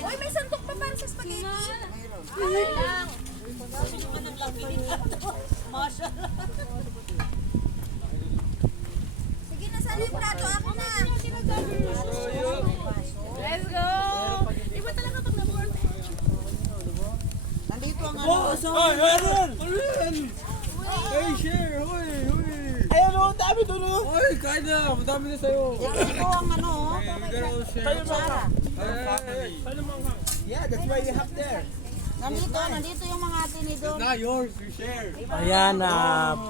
Uy, may sandok pa para sa spaghetti. Okay lang. Sige na, sana yung plato. Ako na. Let's go! Iba talaga pag na-board. Nandito ang Ay, meron! Hey, share! Hoy, hoy! Ayun o, dami doon o! Hoy, kain na! Madami na sa'yo! Ito ang ano. Tayo mga! Yeah, that's why you have there. Nandito yung mga tinidor. Not yours, you share. Ayan,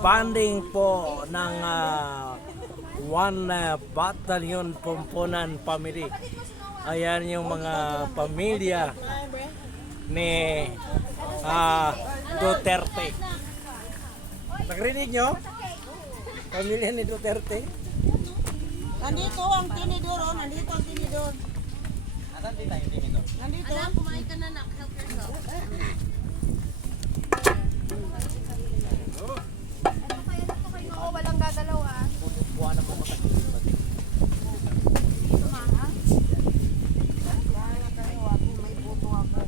funding po ng One Battalion Pumpunan Family. Ayan yung mga pamilya ni Duterte. Nagrinig nyo? Pamilya ni Duterte? Nandito ang tinidor. Oh. Nandito ang tinidor. Nandito. Anak, kumain ka na, nak. Help yourself. Oo, walang gagalaw ah. May puto ako.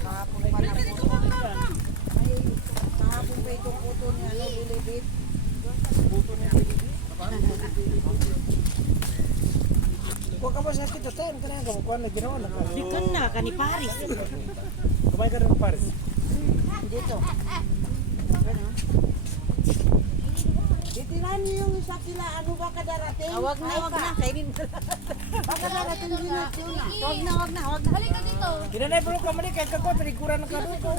Kahapon pa na puto. Kahapon pa itong puto niya. Lilibit. Huwag ka masakit ito. Tayo ka na. Kukuha na ginawa na. Dito na, kani Paris. Kumain ka ng Paris. Dito. Titinan niyo yung isa sila. Ano ba kadarating? Wag na. Kainin mo. Baka darating din na. Wag na. Halika dito. Kinanay bro ka mali. Kahit kako, talikuran ng kado ko.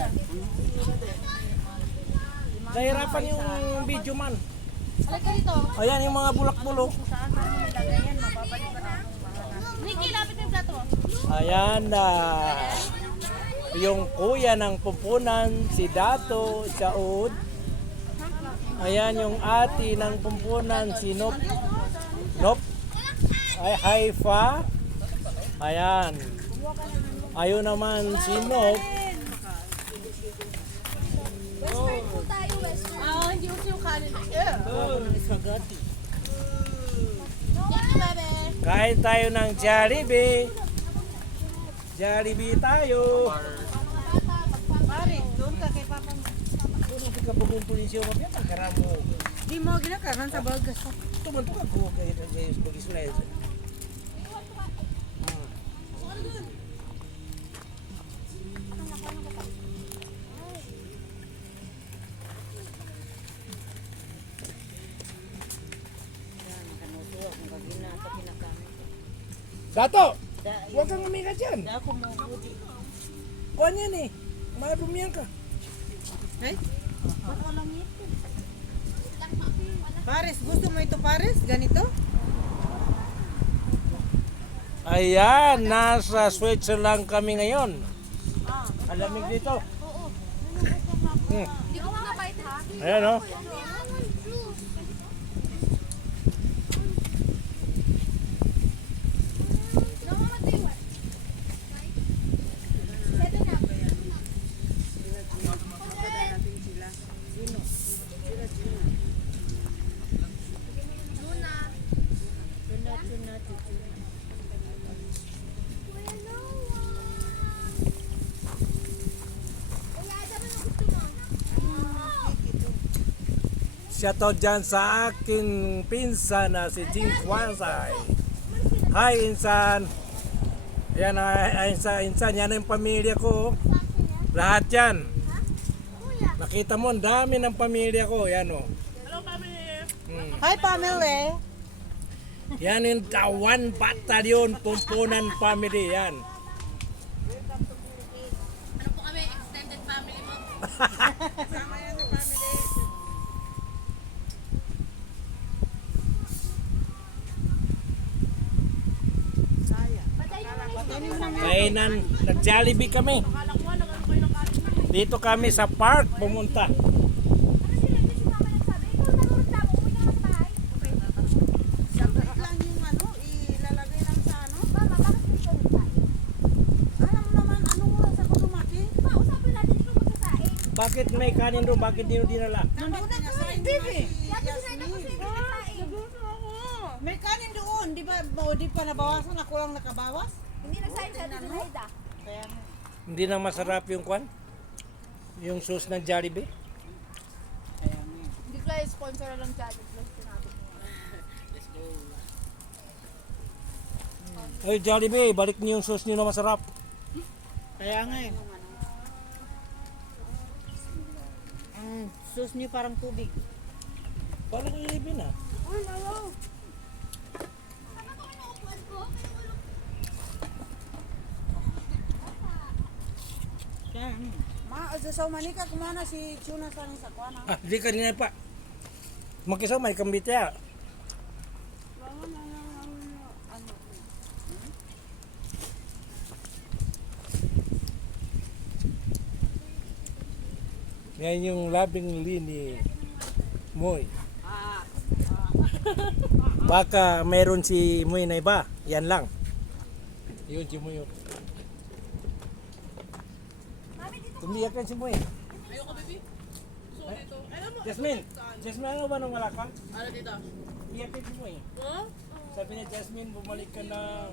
Nahirapan yung video man. Halika dito. Ayan yung mga bulak-bulok. Nikki, lapit yung plato. Ayan na. Yung kuya ng pumpunan, si Dato, Saud. Ayan yung ati ng pumpunan, si Nop. Ay, Haifa. Ayan. Ayun naman si Nop. Western po tayo, western. Hindi ko yung kanin. Spaghetti. Thank you, bebe. Kain tayo ng Jollibee. Jollibee tayo. Paris, doon ka kay Papa. Kung ka bugong pulisyo mo, yan ang karamo. Di mo ginakaran sa bagas. Tumantok ako kayo mag-isulayo. Dato! Huwag kang umika dyan. Ako mabuti. Kuhan yan eh. Marumiyan ka. Paris, gusto mo ito Paris? Ganito? Ayan, nasa Switzerland kami ngayon. Alamig dito. Hindi ko makabait ha. Ayan o. Shoutout dyan sa aking pinsan na si Jing Kwansay. Hi Insan. Yan Insan, yan ang pamilya ko. Lahat yan. Nakita mo, ang dami ng pamilya ko. Yan o. Hello, family. Hi, family. Yan yung One Battalion Pumpunan Family. Yan. Ano po kami? Extended family mo. Sama yan sa family. Kainan, nag-Jollibee kami. Dito kami sa park pumunta. Lang yung ano, ilalagay lang sa ano. Alam mo naman, anong oras ako dumating? Bakit may kanin doon? Bakit di nyo dinala? Nandun na sa TV. May kanin doon, di ba? O, di pa nabawasan, ako lang nakabawas. Hindi nagsahin sa atin si Zaida. Kaya nga. Hindi na masarap yung kwan? Yung sauce ng Jollibee? Kaya nga. Hindi ko lang sponsor lang Jollibee Plus sinabi mo. Ay, Jollibee, balik niyo yung sauce niyo na masarap. Kaya nga eh. Ang sauce niyo parang tubig. Parang Jollibee na. Uy, lalo. Kaya nga. Sa manika kumana si Chuna sa sa kuana. Ah, di kanina pa. Magkisaw, may kambite ah. Yan yung labing lini Moy. Baka meron si Moy na iba. Yan lang. Yun si Moy. Tumiyak kan si Moy. Ayoko, baby. So, dito. Alam mo, Jasmine, Jasmine, ano ba nung malakang? ano dito? Iyak kan si Moy. Huh? Sabi niya, Jasmine, bumalik ka na.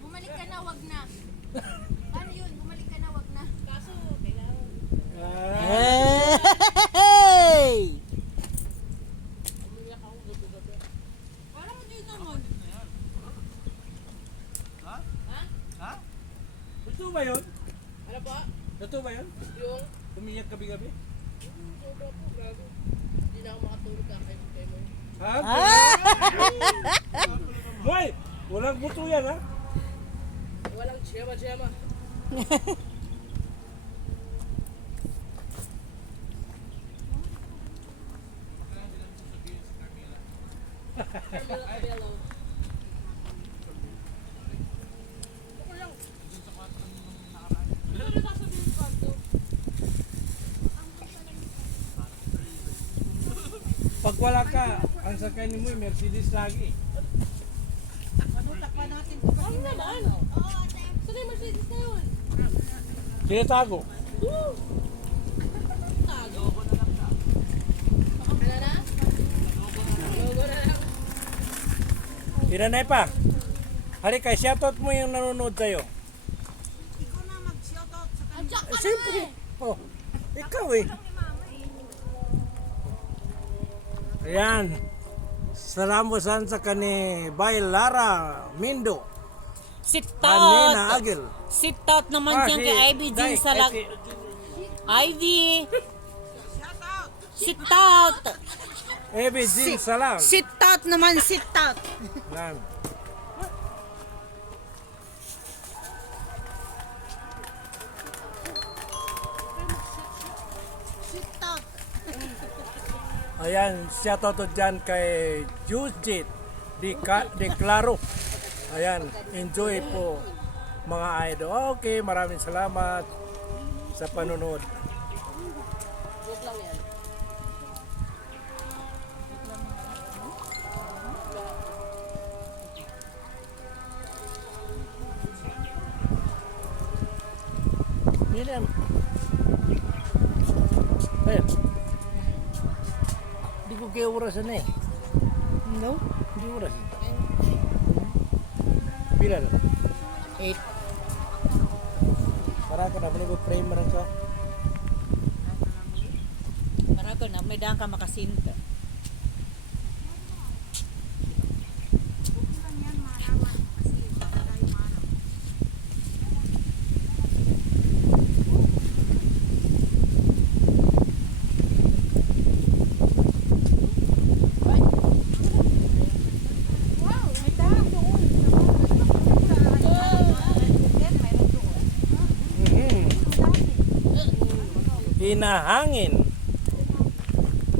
Bumalik ka na, wag na. Ano yun? Bumalik ka na, wag na. Kaso, kailangan. Hey! Umiyak ako gabi-gabi. Parang hindi naman. Totoo ba yun? Ano ba? Totoo ba yun? Yung, Umiyak gabi-gabi? sobra po, gago. Hindi na ako makatulog kay mo. Ha? Moy! Walang buto yan ha? Walang chema-chema. Carmela Cabello. Ako lang. Ano na sasabihin ko ito? Pag wala ka, ang sakay ni Moy, Mercedes lagi. Takpan natin ito kasi Ano naman? Saan yung Mercedes na yun? Tinatago. Tago. Logo na lang ka. Ano na? Logo na lang. Tinanay pa. Halika, shoutout mo yung nanonood sa'yo. Ikaw na mag-shoutout sa kanila. Andiyak ka na Siyempre. eh. Oh, ikaw eh. Ni mama eh. Ayan. Salamusan sa kani Bay Lara Mindo. Anina Agil. Sit-out naman dyan kay Ivy Jean Salag. Ivy! Sit-out! Ivy Jean Salam. Sit-out naman, sit-out! Yan. Sit-out! Ayan, shoutout to dyan kay Jujit de Claro. Ayan, enjoy po mga idol. Okay, maraming salamat sa panonood. Joke lang yan. Miriam. Ayan. Di ko kayo orasan eh. No? Di oras. Pila na? 8. Para ka na, ko frame mo ka. Para ko na, may daan ka makasinta. Hinahangin.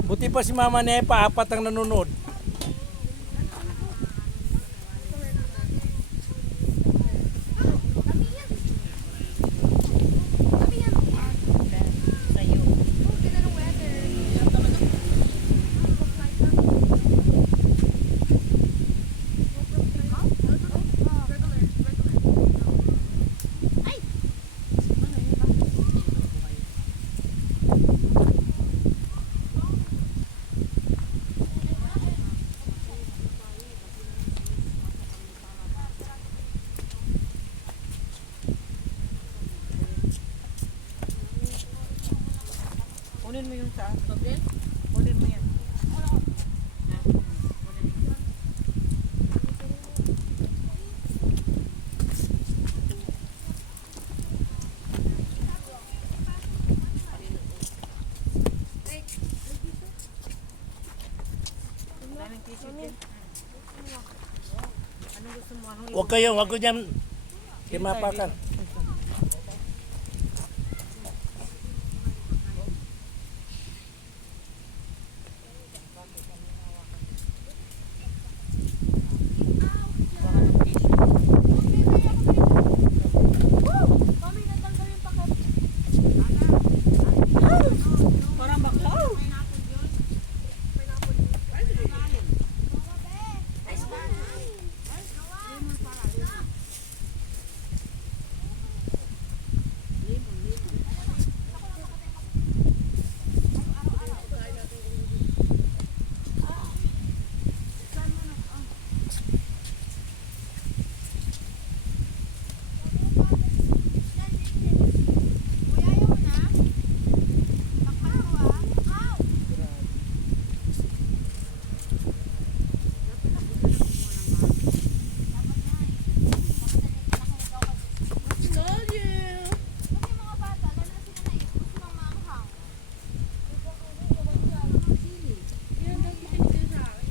Buti pa si Mama Nepa, 4 ang nanonood. Sa'yo. Kunin mo yung sa. Okay? Kunin mo yan. Daming tissue dyan. Anong gusto mo? Anong Huwag ko dyan kimapakan. baka ng tissue? Mami, natanggal yung pakat. Parang baklaw. Kuya, ayaw mo na? Takpan ko ah. Ow! Told you. Kasi mga bata, lalo na sila na gusto ng maanghang. Yan, dati pinigil sa akin.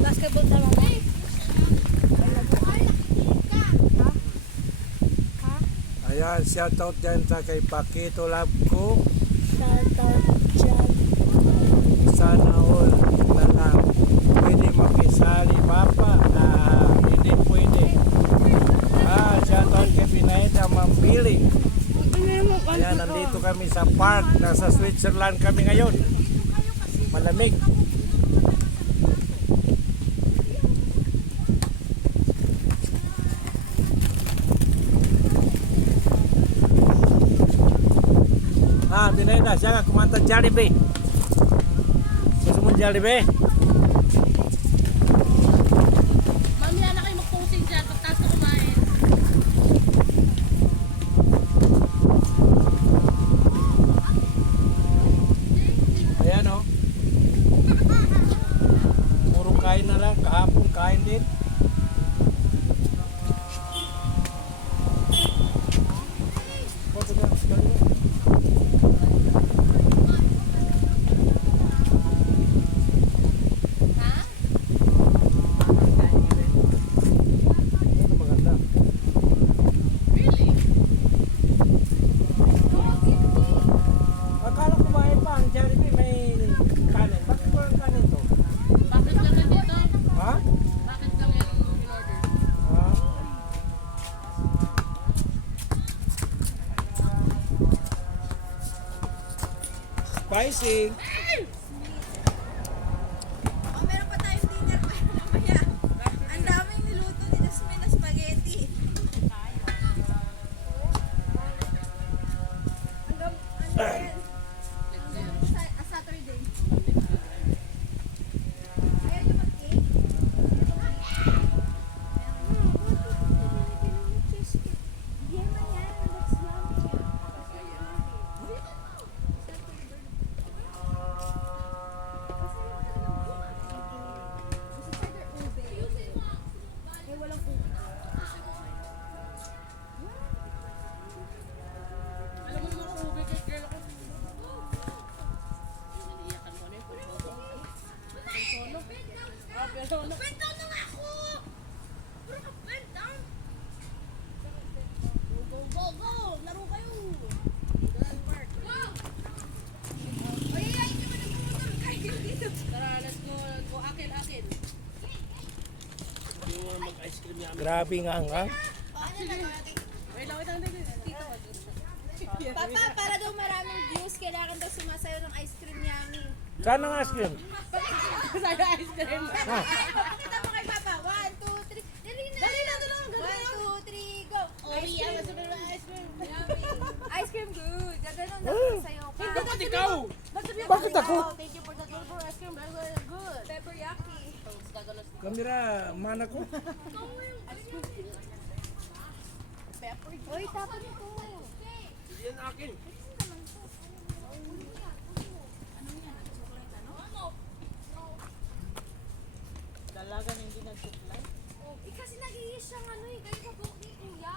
Basketball na mama. Ayan, shoutout dyan sa kay Pakito Love ko. Sana all na lang pwede makisali papa. Hindi pwede. Shoutout kay Pinayda Mambili. Ayan, nandito kami sa park. Nasa Switzerland kami ngayon. Malamig. Pinayda, siya nga kumanta Jollibee. Gusto mo Jollibee? Mamaya na kayo mag-posing dyan pagtas na kumain. Ayan o. Puro kain na lang. Kahapon kain din. Ha? Ano maganda? Really? Akala ko ba pa ang Jollibee may kanin. Bakit walang kanin to? Bakit lang yan dito? Ha? Bakit lang yan in-order? Ha? Spicy. Oh, meron pa tayong dinner para mamaya. Ang daming niluto ni Jasmine na spaghetti. Hanggang, ano yan? Hanggang Saturday. Ayaw niyo mag-cake? Yema yan, that's yummy. Grabe nga nga. Wait lang, tita ko. Papa, para daw maraming views, kailangan daw sumasayo ng ice cream yummy. Saan ang ice cream? Sa ice cream. Pakita mo kay Papa. 1, 2, 3. Dali na. Dali na. 1, 2, 3, go. Ice cream. Ice cream. Yummy. Ice cream good. Gaganon daw sayo ka. Bakit ikaw? Bakit ako? Thank you for the good ice cream. Very good. Good. Pepperiyaki. Kamera, mana ko. Uy, tapon ito. Yan akin. Dalaga na hindi nagsuklay. Kasi nag-iis siyang ano eh. Kayo ka buhok ni Kuya.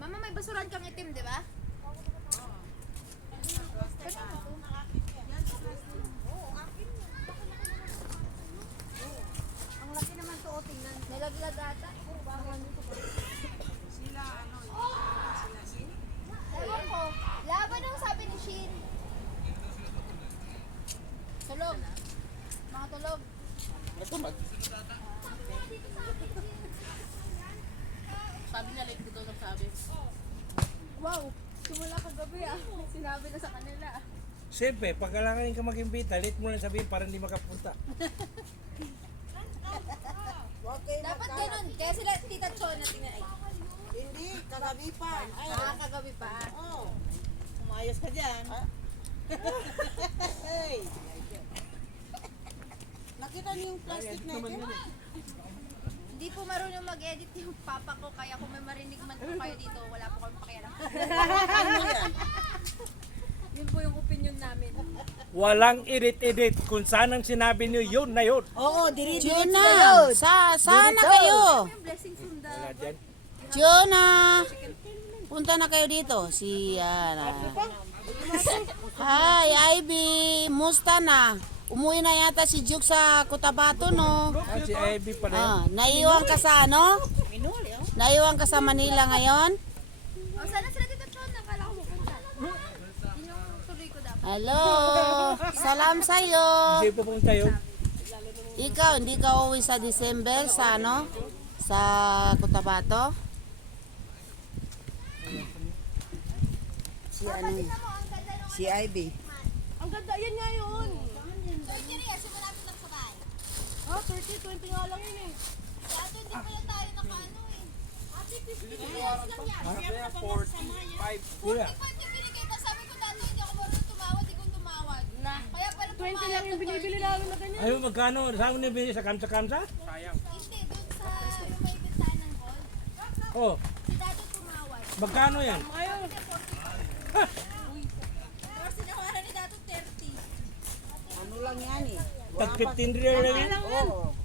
Mama, may basuran kang itim, di ba? Ang laki naman to, o, tingnan. Nalaglag ata. Sila, ano, sila sin. Ewan ko. Laban ang sabi ni Shin. Tulog. Mga tulog. Sabi niya, like, dito nagsabi. Wow. Simula kagabi ah. Sinabi na sa kanila. Siyempre, pag kailangan ka mag-imbita, late mo lang sabihin para hindi makapunta. Huwag kayo Dapat ganun. Kaya sila Tita Chon na tingnan. Ay, Hindi, kagabi pa. Ay, kagabi pa. oh. Umayos ka dyan. Hey. Nakita niyo yung plastic na ito? Hindi po marunong mag-edit yung papa ko. Kaya kung may marinig man po kayo dito, wala po kami pakialam. Ano yan? Yun po yung opinion namin. Walang edit-edit. Kung saan ang sinabi niyo, yun na yun. Oo, diri-dirit na. Sana kayo. Yung blessing from the... Wala dyan. Jonah! Punta na kayo dito. Si, Hi, Ivy. Musta na? Umuwi na yata si Juke sa Cotabato, no? Si Ivy pa rin. Naiwan ka sa ano? Naiwan ka sa Manila ngayon? Oh, sana sila Tita Chon. Nakala ko pupunta. Yun yung tuloy ko dapat. Hello! Salam sa'yo! Hindi pupunta yun. Ikaw, hindi ka uwi sa December sa ano? Sa Cotabato? Si ano? Si Ivy. Ang ganda, yan nga yun. Uy, Kiriya, simulan lang sa bahay. Ah, 30, 20 nga lang yun eh. Dato hindi pala tayo nakaano eh. Ate, 50 years lang yan. 45. Kaya, 45 yung binigay. Tapos sabi ko dati hindi ako marunong tumawad. Hindi ko tumawad. Kaya pala 20 lang yung binibili namin na ganyan. ayaw magkano? Saan mo nabili? Sa kamsa-kamsa? Sayang. Hindi, doon sa yung may bentahan ng gold. Oh, Si Dato tumawad. magkano yan? Ngayon, Tapos sinawaran ni Dato 30. Ano lang yan eh? Tag 15 real yan. Oo.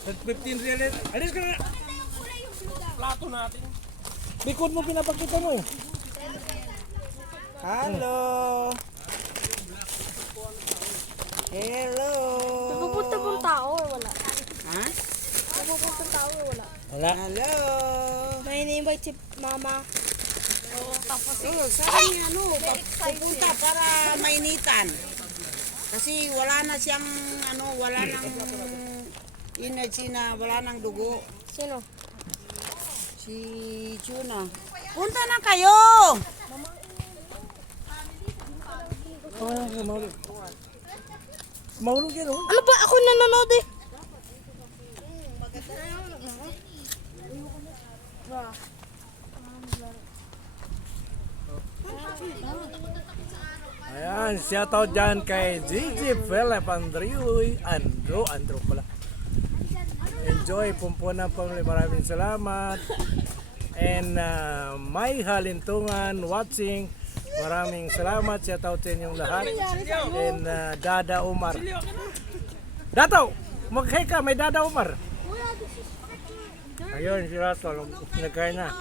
Tag 15 real yan. Alis ka na. Maganda yung kulay yung blue daw. Plato natin. Bikod mo pinapakita mo eh. Hello. Hello. pupunta pong tao eh, wala. Ha? Pupunta tao eh, wala. Wala. Hello. May in-invite si mama. Saan niya ano? Pupunta para mainitan. Kasi wala na siyang ano, wala nang energy na, wala nang dugo. Sino? Si Chuna. Punta na kayo! Mahulog yan oh. Ano ba? Ako nanonood eh. Ayan, shoutout dyan kay Gigi Philip Andrew pala. Enjoy, pumpunan po maraming salamat. And may halintungan watching. Maraming salamat, shoutout sa inyong lahat. And Dada Umar. Dato, mag-hi ka, may Dada Umar. Ayun, si Rato, nagkain na.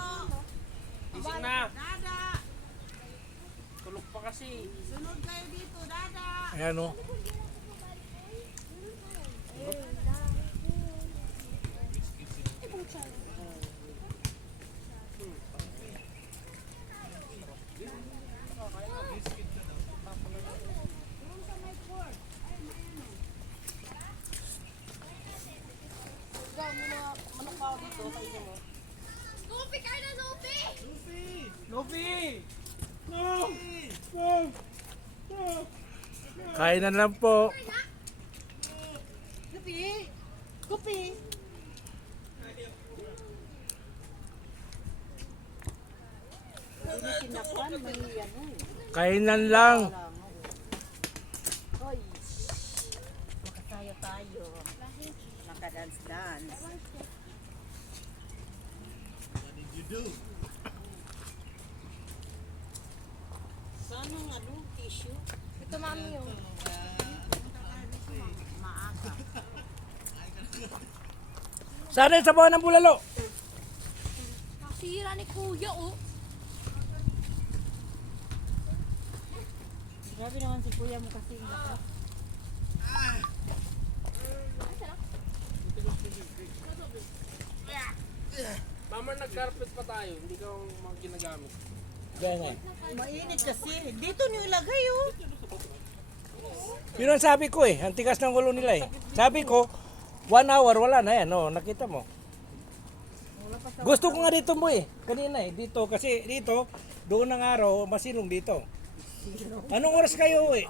Ising na. Tulog pa kasi. Sunod kayo dito, Dada! Ayan o. Snoopy ka na, Snoopy! Luffy! No! No! No! Kain na lang po. Kupi! Kupi! Sinapuan, may ano eh. Kainan lang. Hoy! Makatayo tayo. Makadance-dance. Sana nga ano, tissue? Ito, mami yung. Sana yung sabaw ng bulalo. Sira ni Kuya, oh. Grabe naman si kuya mo kasi lakas. Mama, nag-carpet pa tayo. Hindi ka mga ginagamit. Ganyan. Mainit kasi. Dito niyo ilagay oh. Yun ang sabi ko eh. Ang tigas ng ulo nila eh. Sabi ko, 1 hour wala na yan. Oh, nakita mo. Gusto ko nga dito mo eh. Kanina eh. Dito kasi dito, doon ng araw, masilong dito. Anong oras kayo eh?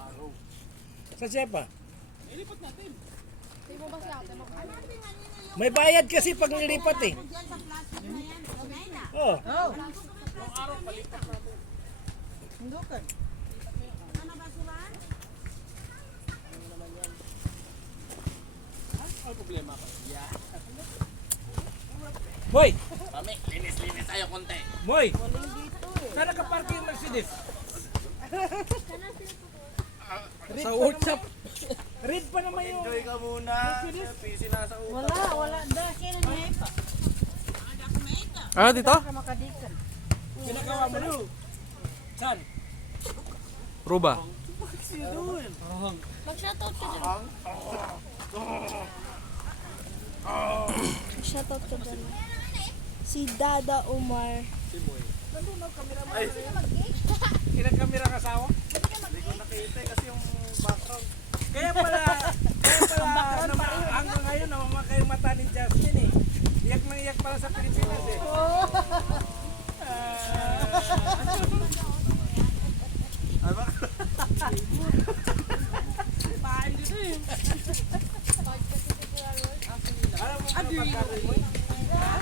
Sa Sepa? Hindi mo ba siya? May bayad kasi pag nilipat eh. Oh. Oh. Hindukan. Ano problema ka? Boy! Mami, linis-linis tayo konti. Boy! Saan nakapark yung Mercedes? Sa WhatsApp. Read pa naman yung... Enjoy ka muna. Busy na sa utak. Wala. Dahil na niya pa. Ah, dito? Makadikan. Ginagawa mo na. Saan? Ruba. Mag-shoutout ka dyan. Mag-shoutout ka dyan. Si Dada Omar. Ilang kamera kasawa? Hindi ko nakita kasi yung background. Kaya pala hanggang ngayon namamakay yung mata ni Jasmine eh. Iyak na iyak pala sa Pilipinas eh. Ano? Alam mo mga barkada mo?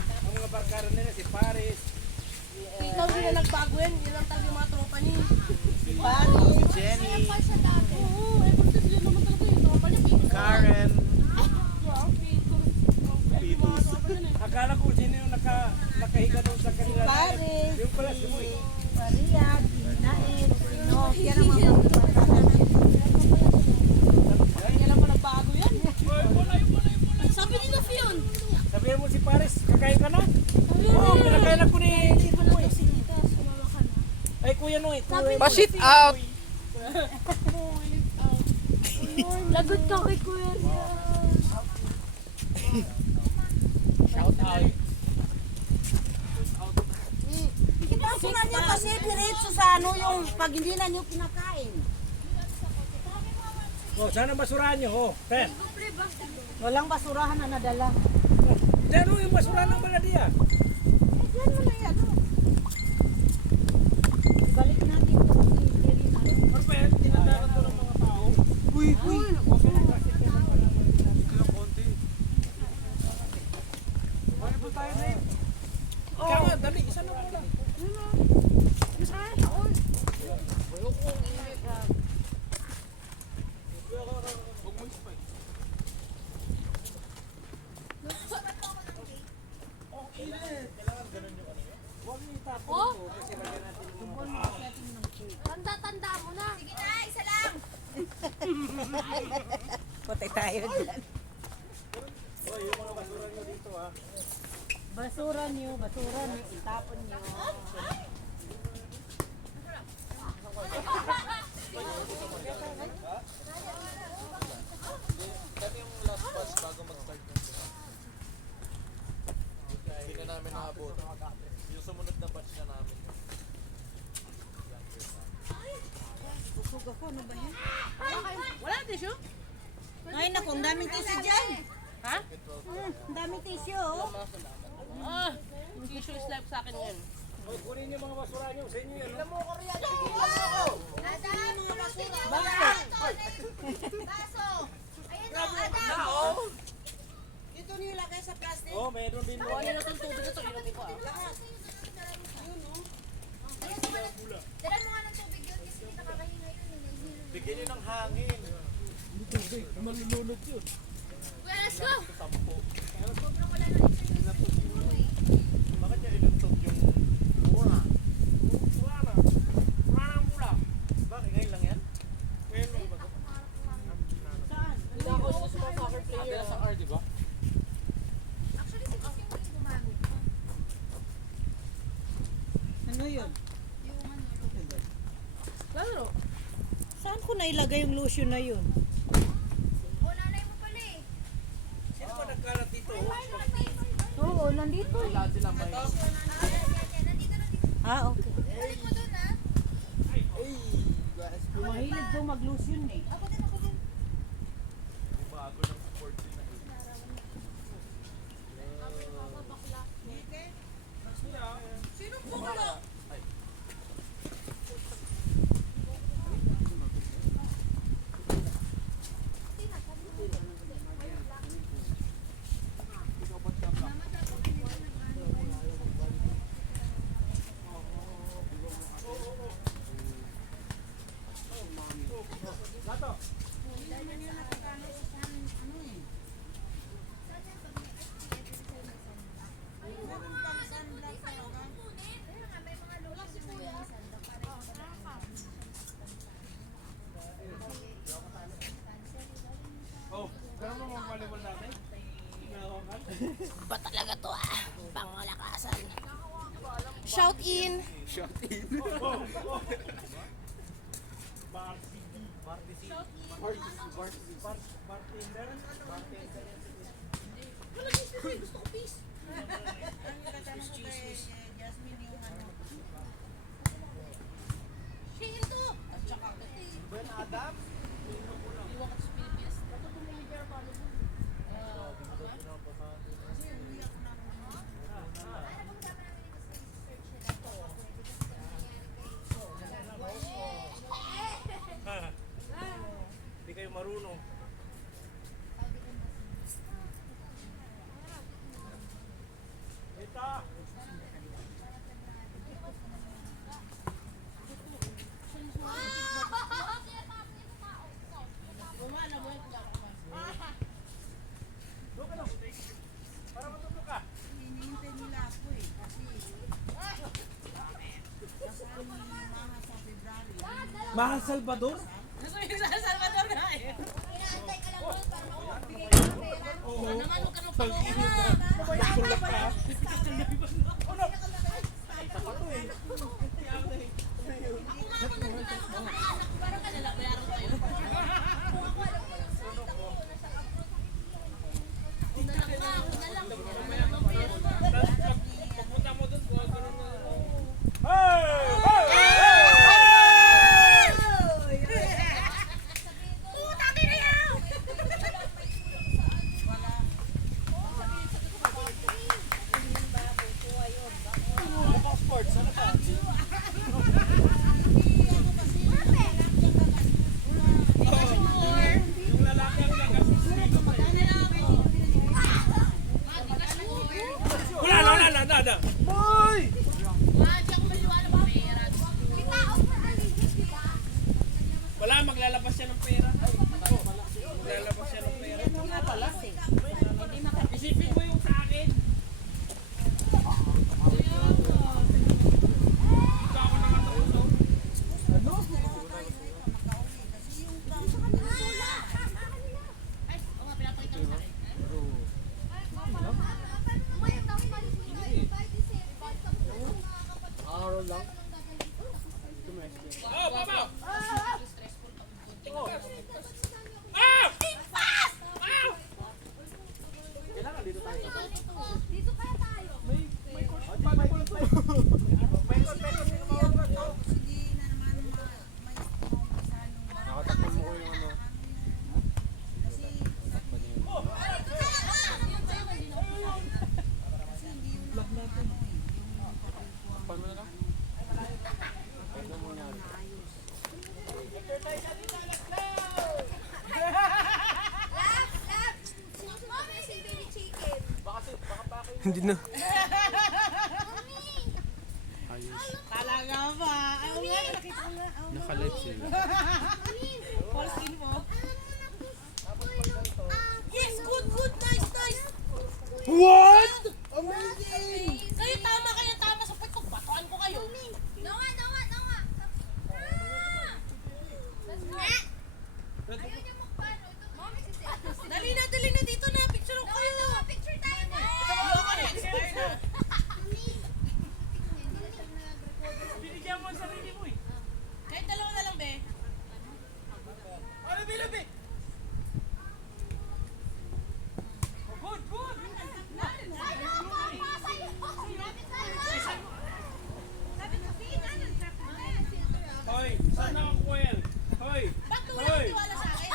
Ang mga barkada nila si Paris. Ikaw din na nagbago yan. Yun lang talaga yung mga tropa niya. Jenny, Siya dati. Oo, eh, kasi sila naman talaga yung tropa niya. Karen, Wow, Pitus. Akala ko sino yung nakahiga doon sa kanila. Paris. Yung pala si Moy. Maria, Nain, Pino. Yan ang mga Kailan pa nagbago yan? Sabi ni Fion. Sabihin mo si Paris, kakain ka na? Oo, pinakain ako ni Tito Moy. Sumama ka na. Ay kuya Noy. Pa-shit out! Lagot ka kay Kuya Ria. Shout out. Ipasok na niyo kasi diretso sa ano yung pag hindi na niyo kinakain. Oh, sana basurahan nyo. Oh, Pen. Walang basurahan na nadala. Diyan oh, yung basurahan ng Baladia. Yan mo na yan. Ibalik natin ito kasi hindi rin ano. Perfect, tinadaran to ng mga tao. Uy! Ano po tayo na yun? Ikaw nga, dali, isa na muna. Oh? Tanda-tanda mo na. Sige na, isa lang. Patay tayo dyan. Oh, yung mga basura nyo dito ha. Basura niyo, itapon niyo. Kami yung last bus bago mag-start ng bus. Hindi na namin naabot. Yung sumunod na batch na namin. Busog ako, ano ba yan? Wala na tissue? Ay naku, ang daming tissue dyan. Ha? Ang daming tissue. Oh. Issue is life sa akin ngayon. Hoy, kunin niyo mga basura niyo. Sa inyo yan. Adam, pulutin niyo yung baso. Ayun o, Adam. Ito nilagay sa plastic. Oh, meron din mo. Ano na itong tubig na ito? Inumin ko ah. Dala mo nga ng tubig yun kasi hindi nakakahinga yun. Bigyan niyo ng hangin. Malulunod yun. Well, let's go. Bakit niya iluntog yung mura? Wala na. Wala na ang mula. Bakit ngayon lang yan? Ngayon lang ba ito? Hindi ako gusto ng soccer player. Sa R, di ba? Actually, si Boss yung huling gumamit. Ano yun? Yung ano, Lalo. Saan ko nailagay yung lotion na yun? o nanay mo pala eh. Sino ba nagkalat dito? Oo, nandito. Lahat sila may... Nandito. Ah, okay. Ulit mo dun ha. Mahilig daw mag-lotion eh. Ako din. Bago ng sport din na ito. Sino po wala? Oh, ganun mo mga volleyball natin? Ba talaga to ah? Pangalakasan. Shout in! Bartender? Gusto ko peace. Shiin to! At saka Ben Adam? iwan ka sa Pilipinas. Dapat tumingin ka paano mo. Hindi kayo marunong. Ito! Umala mo yung Doon ka lang. Para matulog ka. Hinihintay nila ako eh. Kasi kasama ni Mama sa February. Mahal Salvador? Gusto yung sa Salvador na eh. Inaantay ka lang doon para makapagpigay ka ng pera. Naman huwag ka nang palungan. Tulog ka. Parang ka nila, bayaran tayo. Pagpunta mo doon, kung ganun na. Hey! Hindi na. Talaga ba? Ay, oo nga, nakita ko nga. Oo. Naka-live sila. False info. Yes, good, good, nice, nice. What? Kayo tama kayo, tama sa pagko. Batuan ko kayo. No nga, no nga, no nga. Ayaw niyo magpaano. Ito, mami, si Dali na dito na. Picture ko kayo. Picture tayo na. Ayoko na, expire na. Binigyan mo ang sarili mo eh. Kahit dalawa na lang, be. Ano bilabi? Good, good. Sa'yo ako, pa, sa'yo. Sabi sa'yo. Sabi ko, ano? Hoy, saan ako Kuel? Hoy. Ba't wala kang tiwala sa akin?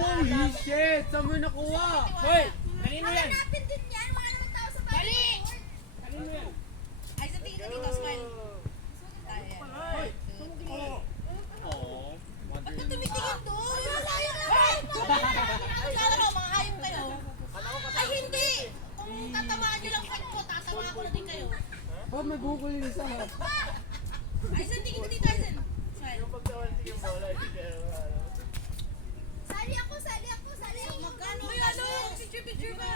Holy shit! Saan mo nakuha? Hoy! Kanino yan? Hanapin din yan. Mga naman tao sa bahay. Dali! Kanino yan? Ay, sa tingin ka dito, smile. Tayo yan. Hoy! Oh, Ba't ka tumitingin doon? Layo naman! Kala mo, mga hayop kayo. Ay, hindi! Kung tatamaan nyo lang ko, tatamaan ko na din kayo. Oh, may bukol yung isa. Ay, sa tingin ka dito, Aizen. Smile. Sali ako, sali ako, sali ako. Magkano? Uy, ano? Picture ka.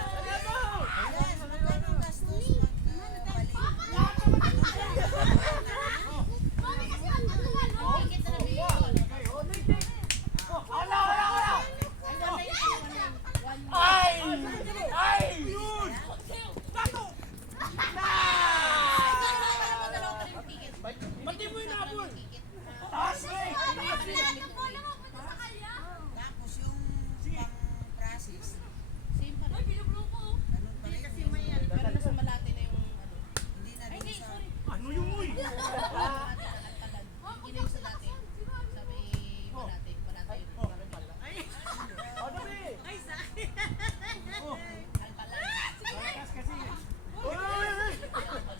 Ayan, magkano gastos Mami, kasi magtatagal mo. Tikit na lang dito. Ala, ala, ala! Ay, Ay! Yun! Tato! Pati mo yung nabol! Taas mo eh! Tapos yung pang-process, Same pa rin. ganun pa rin. Pero nasa Malate na yung ano. Hindi na Ay, dun hindi, sa... sorry. Ano yung muy? Malate, Alpalan. Yun yung sa dati. Sabi, Malate. Malate yun. Ano ba eh? Alpalan. Uy!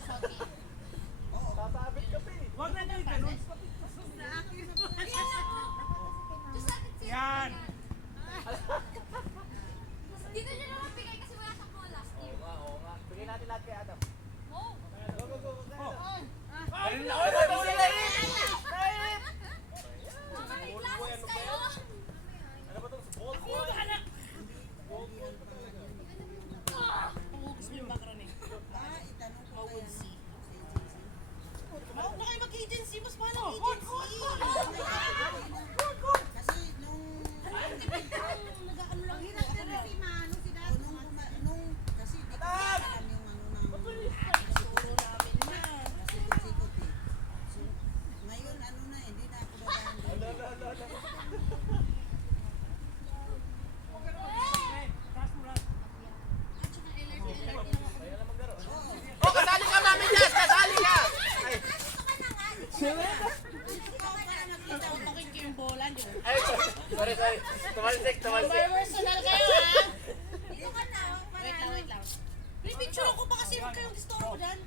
Soki. Sasabit ka pa eh! Huwag na dito! Yan! Dito nyo naman bigay kasi wala sa cola. Oo nga. Bigyan natin lahat kay Adam. Oh. Ayun na! Ayun na! Sila rin! Mga may classes kayo. Ano ba itong ball boy? Pangugos mo yung background eh. Itanong ko Mawud kaya si. sa agency. Huwag na kayo mag-agency. Mas mahal ang Good, agency. Kasi nung... Nag-ano lang ito. Ako lang. Kasi di ko alam yung ano ng... Siguro namin na. Kasi sikot eh. So, ngayon ano na, hindi na ako dadaan. At saka alert lang ako. Oh, kasali ka mami Jess! Kasali ka! Tutukin ko yung bola nyo. Ay, sorry. Tumalsik. Number personal kayo ha. Wait lang. Pipicture ko pa kasi huwag kayong disturbo dyan.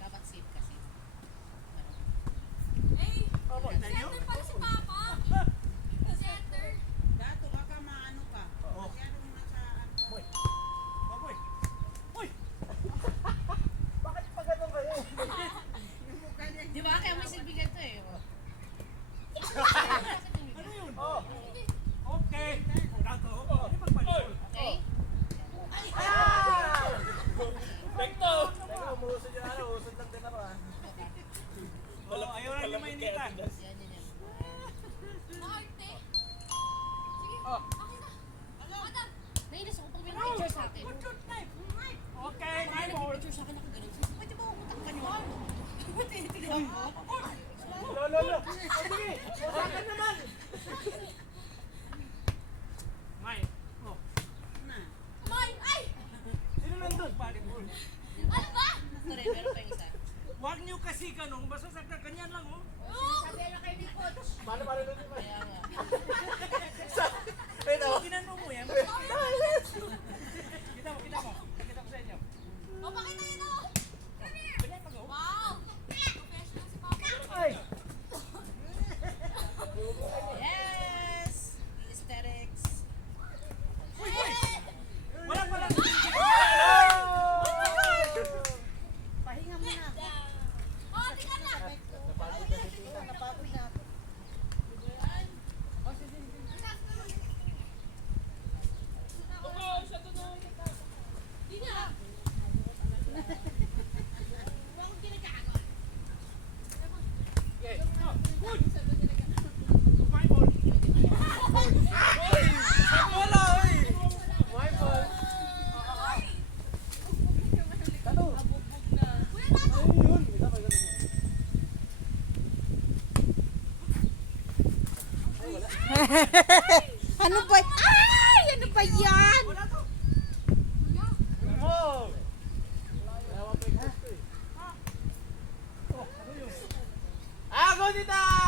Dapat safe kasi. Dato, baka maano ka. Masyadong nasa ano. Bakit pa ganun kayo? Di ba? Kaya may silbigan to eh. Oh. Okay. Dato. Ano ba pa? Okay? Bekto! Teka, umusod yung ano. Usod lang din ako ah. Ayaw lang yung mainitan. Yan. Oh. Nainis ako pag may picture sa akin. Okay, my May boy. picture sa akin nakaganon. Pwede ba umutak ka nyo? Tingnan mo. Lolo. Oh, sige. Usakan naman. May. Oh. Ay! Sino nandun? Ano ba? Sorry, meron pa yung isa. Huwag niyo kasi ganun, basta sa ganyan lang oh. Sabi na kayo dito. Paano doon ba? Ginano mo yan. Kita mo sa inyo. O, pakita yun o. Wow! Professional si Papa. Ay! Yes! Aesthetics. Wala pala. Pahinga mo na. Oh, tingnan na. Napagod na ako. Di na. Bakit ginagago? Wala eh. Ano ba? Ay! Ano ba yan? Oh! Ako dito!